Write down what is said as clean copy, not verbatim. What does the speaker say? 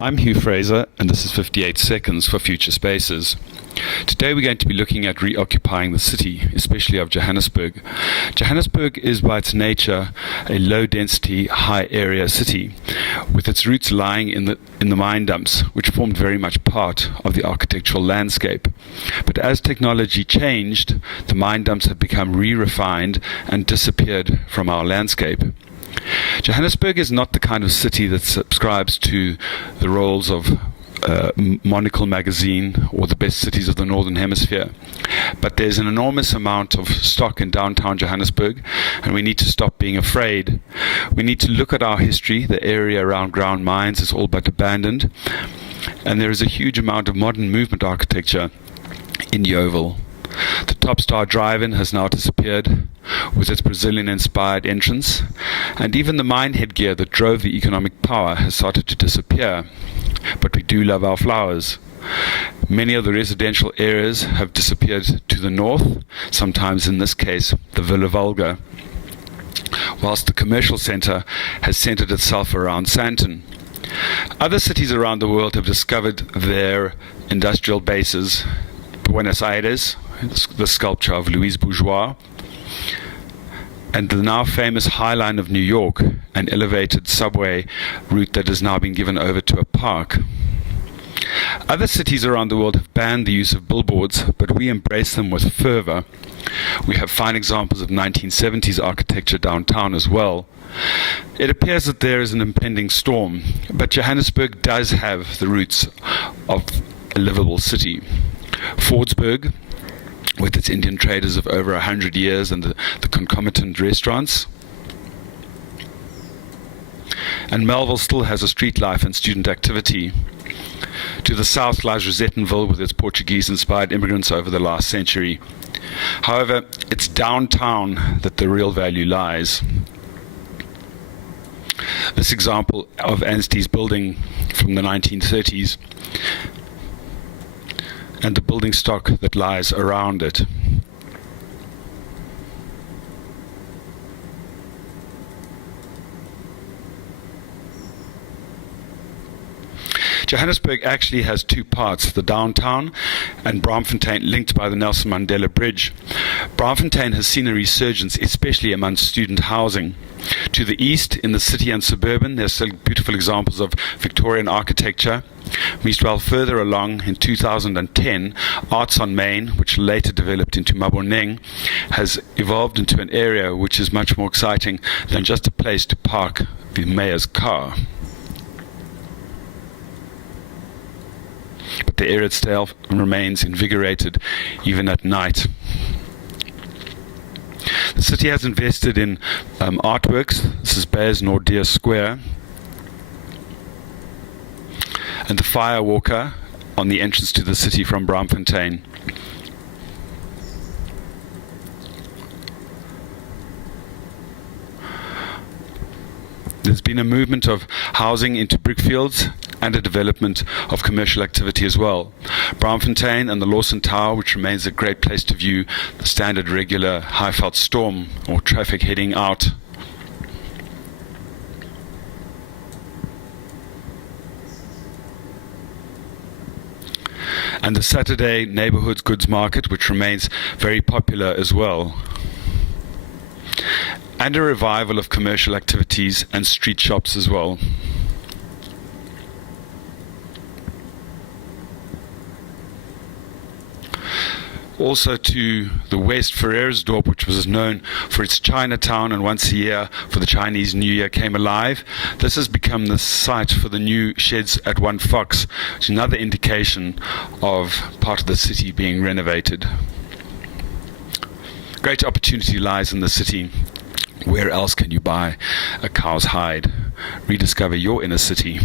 I'm Hugh Fraser, and this is 58 Seconds for Future Spaces. Today we're going to be looking at reoccupying the city, especially of Johannesburg. Johannesburg is by its nature a low-density, high-area city, with its roots lying in the mine dumps, which formed very much part of the architectural landscape. But as technology changed, the mine dumps have become re-refined and disappeared from our landscape. Johannesburg is not the kind of city that subscribes to the roles of Monocle magazine or the best cities of the Northern Hemisphere. But there's an enormous amount of stock in downtown Johannesburg, and we need to stop being afraid. We need to look at our history. The area around ground mines is all but abandoned, and there is a huge amount of modern movement architecture in Yeoville. The Top Star Drive-In has now disappeared with its Brazilian-inspired entrance, and even the mine headgear that drove the economic power has started to disappear. But we do love our flowers. Many of the residential areas have disappeared to the north, sometimes in this case the Villa Volga, whilst the commercial centre has centred itself around Sandton. Other cities around the world have discovered their industrial bases. Buenos Aires, the sculpture of Louise Bourgeois, and the now famous High Line of New York, an elevated subway route that has now been given over to a park. Other cities around the world have banned the use of billboards, but we embrace them with fervor. We have fine examples of 1970s architecture downtown as well. It appears that there is an impending storm, but Johannesburg does have the roots of a livable city. Fordsburg, with its Indian traders of over 100 years and the concomitant restaurants. And Melville still has a street life and student activity. To the south lies Rosettenville with its Portuguese-inspired immigrants over the last century. However, it's downtown that the real value lies. This example of Anstey's building from the 1930s and the building stock that lies around it. Johannesburg actually has two parts, the downtown and Braamfontein, linked by the Nelson Mandela Bridge. Braamfontein has seen a resurgence, especially among student housing. To the east, in the city and suburban, there's still beautiful examples of Victorian architecture. Meanwhile, further along, in 2010, Arts on Main, which later developed into Maboneng, has evolved into an area which is much more exciting than just a place to park the mayor's car. But the area itself remains invigorated even at night. The city has invested in artworks. This is Beyers Naudé Square, and the Firewalker on the entrance to the city from Braamfontein. There's been a movement of housing into brickfields and a development of commercial activity as well. Braamfontein and the Lawson Tower, which remains a great place to view the standard regular Highveld storm or traffic heading out. And the Saturday Neighbourhood Goods Market, which remains very popular as well. And a revival of commercial activities and street shops as well. Also to the west, Ferrersdorp, which was known for its Chinatown and once a year for the Chinese New Year, came alive. This has become the site for the new sheds at One Fox, which is another indication of part of the city being renovated. Great opportunity lies in the city. Where else can you buy a cow's hide? Rediscover your inner city.